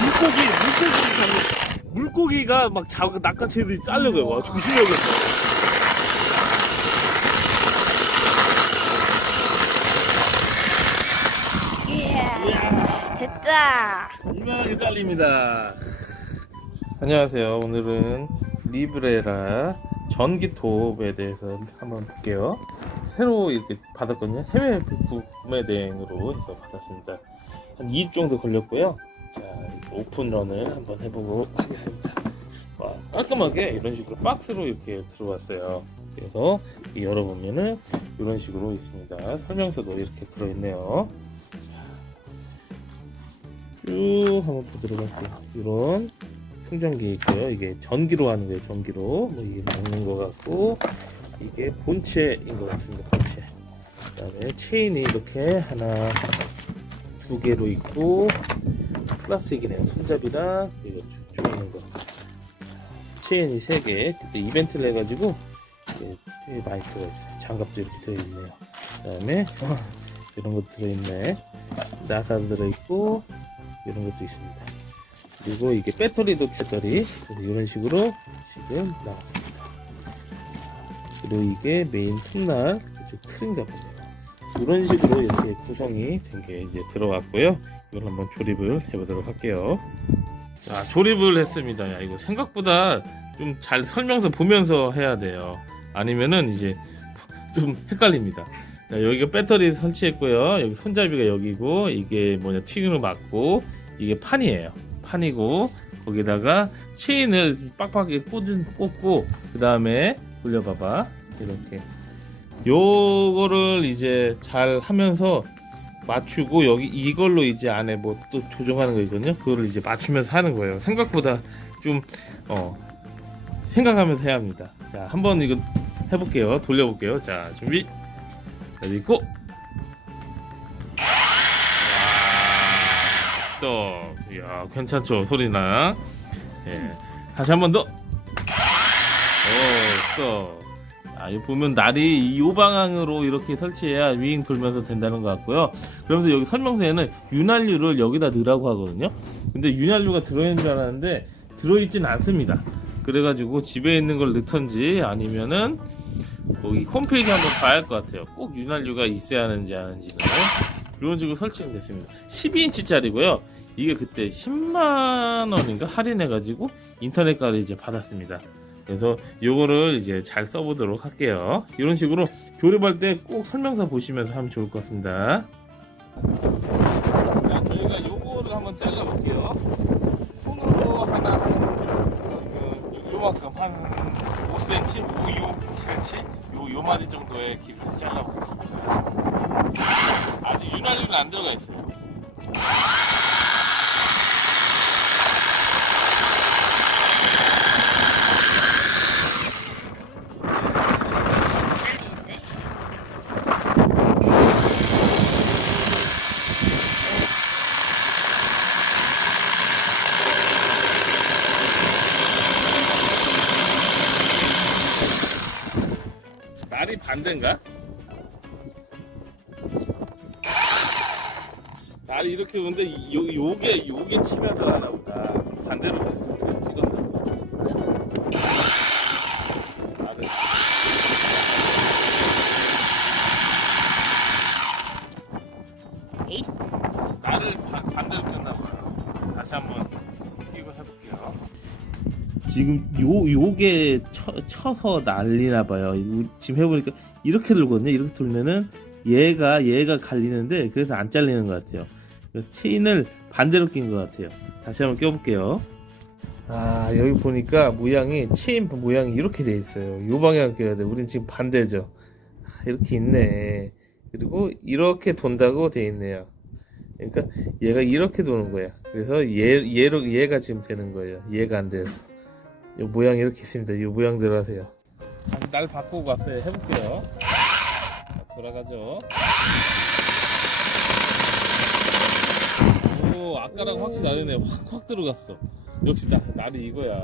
물고기 물고기 잡는- 물고기가 막 자고 낚아채들이 잘려가요. 와 조심해야겠어. 이야, 됐다. 이만하게 잘립니다. 안녕하세요. 오늘은 리브레라 전기톱에 대해서 한번 볼게요. 새로 이렇게 받았거든요. 해외 구매 대행으로 해서 받았습니다. 한 2일 정도 걸렸고요. 자, 오픈런을 한번 해보도록 하겠습니다. 와, 깔끔하게 이런 식으로 박스로 이렇게 들어왔어요. 그래서 이 열어보면은 이런 식으로 있습니다. 설명서도 이렇게 들어있네요. 쭉 한번 보도록 할게요. 이런 충전기 있고요. 이게 전기로 하는 거예요. 전기로 뭐 이게 먹는 것 같고 이게 본체인 것 같습니다. 본체. 그다음에 체인이 이렇게 하나 두 개로 있고 플라스틱이네요. 손잡이랑 이거 쭉 있는 거. 체인이 세 개. 그때 이벤트를 해가지고 꽤 많이 들어있어요. 장갑도 이렇게 들어있네요. 그 다음에 이런 것도 들어있네. 나사도 들어있고 이런 것도 있습니다. 그리고 이게 배터리도 배터리 그래서 이런 식으로 지금 나왔습니다. 그리고 이게 메인 톱날 이쪽 틀인가 보네요. 이런 식으로 이렇게 구성이 된 게 이제 들어왔고요. 이걸 한번 조립을 해보도록 할게요. 자 조립을 했습니다. 야 이거 생각보다 좀 잘 설명서 보면서 해야 돼요. 아니면은 이제 좀 헷갈립니다. 자, 여기가 배터리 설치했고요. 여기 손잡이가 여기고 이게 뭐냐 튀김을 맞고 이게 판이에요. 판이고 거기다가 체인을 빡빡하게 꽂은, 꽂고 그 다음에 돌려봐봐 이렇게 요거를 이제 잘 하면서 맞추고 여기 이걸로 이제 안에 뭐 또 조정하는 거 있거든요. 그거를 이제 맞추면서 하는 거예요. 생각보다 좀 어, 생각하면서 해야 합니다. 자 한번 이거 해볼게요. 돌려볼게요. 자 준비. 여기 있고 또, 이야, 괜찮죠, 소리나. 예. 다시 한 번 더. 오, 또. 아, 이 보면 날이 이 방향으로 이렇게 설치해야 윙 돌면서 된다는 것 같고요. 그러면서 여기 설명서에는 윤활유를 여기다 넣으라고 하거든요. 근데 윤활유가 들어있는 줄 알았는데 들어있진 않습니다. 그래가지고 집에 있는 걸 넣던지 아니면은 거기 홈페이지 한번 봐야 할 것 같아요. 꼭 윤활유가 있어야 하는지 안 하는지는. 이런 식으로 설치가 됐습니다. 12인치짜리고요. 이게 그때 10만 원인가 할인해가지고 인터넷가를 이제 받았습니다. 그래서 요거를 이제 잘 써보도록 할게요. 이런 식으로 조립할 때 꼭 설명서 보시면서 하면 좋을 것 같습니다. 자, 저희가 요거를 한번 잘라볼게요. 손으로 하나 지금 요만큼 한 5cm, 5, 6cm, 요 요 마디 정도의 길이를 잘라보겠습니다. 아직 윤활유는 안 들어가 있어요. 반대인가? 날이 이렇게 오는데 이- 요, 요게 요게 치면서 하나 보다 반대로 찍었 지금 요 요게 쳐, 쳐서 날리나 봐요. 이- 지금 해보니까 이렇게 돌거든요. 이렇게 돌면은 얘가 얘가 갈리는데 그래서 안 잘리는 것 같아요. 체인을 반대로 낀 것 같아요. 다시 한번 껴볼게요. 아 여기 보니까 모양이 체인 모양이 이렇게 돼 있어요. 요 방향을 껴야 돼. 우린 지금 반대죠. 아, 이렇게 있네. 그리고 이렇게 돈다고 돼 있네요. 그러니까 얘가 이렇게 도는 거야. 그래서 얘 얘로 얘가 지금 되는 거예요. 얘가 안 돼요 요 모양이 이렇게 있습니다. 이 모양대로 하세요. 다시 날 바꾸고 왔어요 해볼게요. 자, 돌아가죠. 오 아까랑 확실히 다르네. 확, 확 들어갔어. 역시 나, 날이 이거야.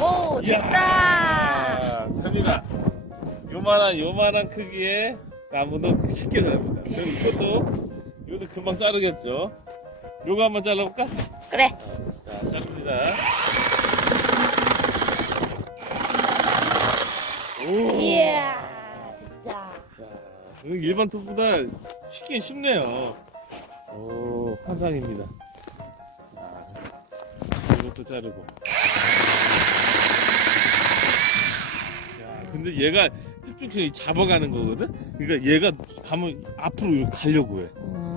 오, 됐다. 이야, 됩니다. 요만한 요만한 크기의 나무도 쉽게 됩니다. 그리고 이것도 이것도 금방 자르겠죠? 요거 한번 잘라볼까? 그래. 자, 자릅니다. 오. 이야. 됐다. 자, 오늘 일반 톱보다 쉽긴 쉽네요. 오, 환상입니다. 자, 이것도 자르고. 야, 근데 얘가 쭉쭉 잡아가는 거거든? 그러니까 얘가 가면 앞으로 이렇게 가려고 해.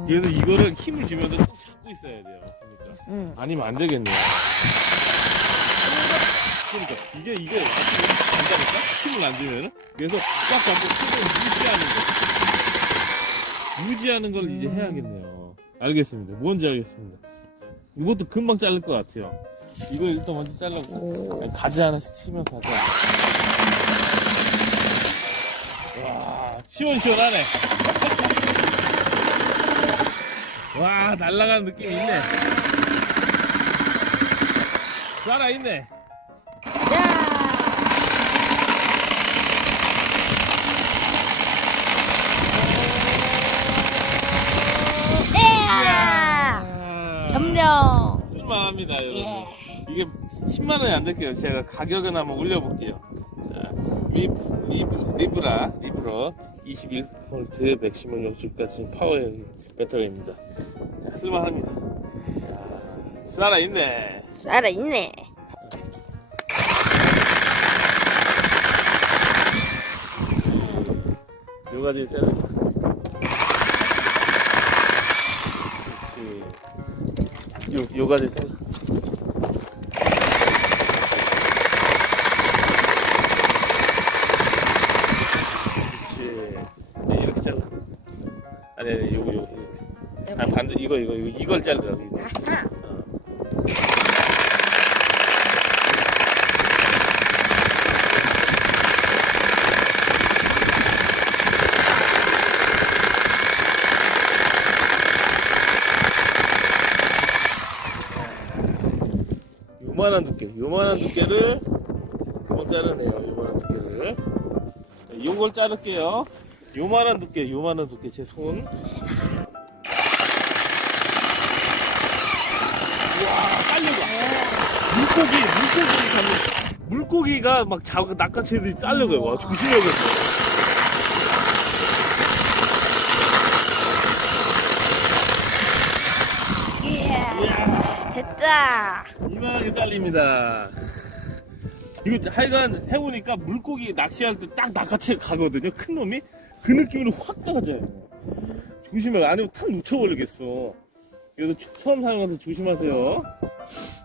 음. 그래서 이거를 힘을 주면서 꼭 잡고 있어야 돼요. 그러니까. 음. 아니면 안 되겠네요. 그러니까 이게 이게 간다니까 힘을 안 주면은 그래서 꽉 잡고 힘을 유지하는 거 유지하는 걸 이제 해야겠네요. 알겠습니다. 뭔지 알겠습니다. 이것도 금방 자를 것 같아요. 이거 일단 먼저 잘라고 오. 가지 하나씩 치면서 하자. 와 시원시원하네. 와 날아가는 느낌이 있네. 살아있네. 이야. 점령. 쓸만합니다 여러분. 예. 이게 10만 원이 안 될게요. 제가 가격은 한번 올려볼게요. 자, 리, 리브, 리브라, 리브러 21V 맥시멈 연출까지 파워의 배터리입니다. 자, 쓸만합니다. 자, 살아있네. 살아있네. 요 가지 자르 그렇지. 요, 요 가지 자르 이거, 이거, 이걸 자르라고, 이거. 어. 요만한 두께, 요만한 두께를 금방 자르네요. 요만한 두께를. 네, 요걸 자를게요. 요만한 두께, 요만한 두께 제 손. 와, 빨려가. 물고기, 물고기 잡는. 물고기가 막 자, 낚아채들이 잘려가요. 와, 조심해야겠어. 이야. 됐다. 이만하게 잘립니다. 이거 하여간 해보니까 물고기 낚시할 때 딱 낚아채 가거든요. 큰 놈이 그 느낌으로 확 가져요. 조심해. 아니면 탁 놓쳐버리겠어. 그래서 초- 처음 사용해서 조심하세요.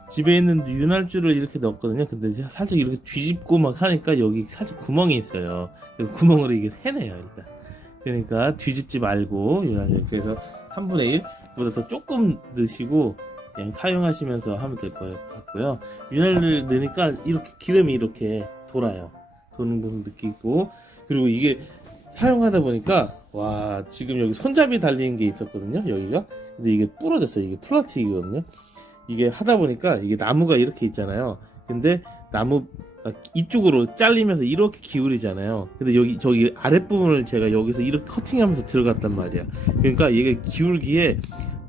집에 있는 윤활주를 이렇게 넣었거든요. 근데 살짝 이렇게 뒤집고 막 하니까 여기 살짝 구멍이 있어요. 구멍으로 이게 새네요, 일단. 그러니까 뒤집지 말고 윤활주. 그래서 3분의 1보다 더 조금 넣으시고 그냥 사용하시면서 하면 될 것 같고요. 윤활을 넣으니까 이렇게 기름이 이렇게 돌아요. 도는 거 느끼고 그리고 이게 사용하다 보니까 와 지금 여기 손잡이 달리는 게 있었거든요. 여기가 근데 이게 부러졌어요. 이게 플라스틱이거든요. 이게 하다 보니까 이게 나무가 이렇게 있잖아요. 근데 나무 이쪽으로 잘리면서 이렇게 기울이잖아요. 근데 여기 저기 아랫부분을 제가 여기서 이렇게 커팅하면서 들어갔단 말이야. 그러니까 이게 기울기에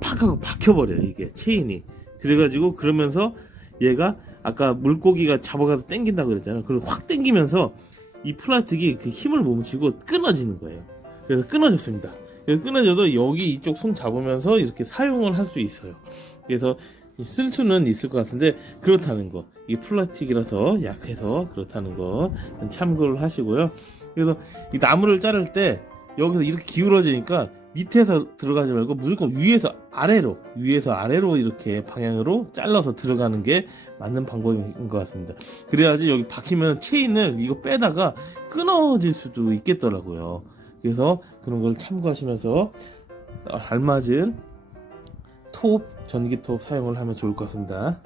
팍 하고 박혀버려요 이게 체인이 그래가지고 그러면서 얘가 아까 물고기가 잡아가서 당긴다고 그랬잖아요 그리고 확 당기면서 이 플라스틱이 그 힘을 못 미치고 끊어지는 거예요 그래서 끊어졌습니다 끊어져도 여기 이쪽 손 잡으면서 이렇게 사용을 할 수 있어요 그래서 쓸 수는 있을 것 같은데 그렇다는 거 이게 플라스틱이라서 약해서 그렇다는 거 참고를 하시고요 그래서 이 나무를 자를 때 여기서 이렇게 기울어지니까 밑에서 들어가지 말고 무조건 위에서 아래로 위에서 아래로 이렇게 방향으로 잘라서 들어가는 게 맞는 방법인 것 같습니다. 그래야지 여기 박히면 체인을 이거 빼다가 끊어질 수도 있겠더라고요. 그래서 그런 걸 참고하시면서 알맞은 톱 전기톱 사용을 하면 좋을 것 같습니다.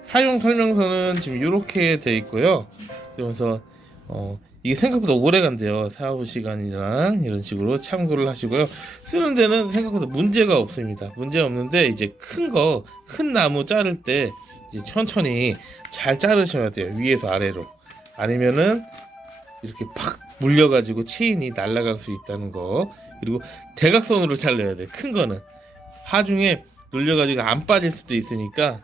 사용 설명서는 지금 이렇게 돼 있고요. 그래서 어, 이게 생각보다 오래 간대요. 사업 시간이랑 이런 식으로 참고를 하시고요. 쓰는 데는 생각보다 문제가 없습니다. 문제 없는데 이제 큰 거, 큰 나무 자를 때 천천히 잘 자르셔야 돼요. 위에서 아래로. 아니면은 이렇게 팍 물려가지고 체인이 날아갈 수 있다는 거. 그리고 대각선으로 잘라야 돼. 큰 거는. 하중에 눌려가지고 안 빠질 수도 있으니까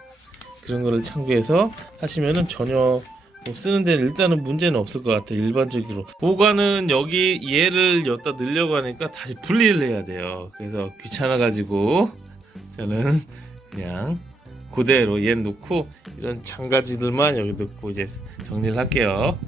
그런 거를 참고해서 하시면은 전혀 뭐 쓰는 데는 일단은 문제는 없을 것 같아요 일반적으로. 보관은 여기 얘를 여기다 넣으려고 하니까 다시 분리를 해야 돼요. 그래서 귀찮아 가지고 저는 그냥 그대로 얘 놓고 이런 장가지들만 여기 넣고 이제 정리를 할게요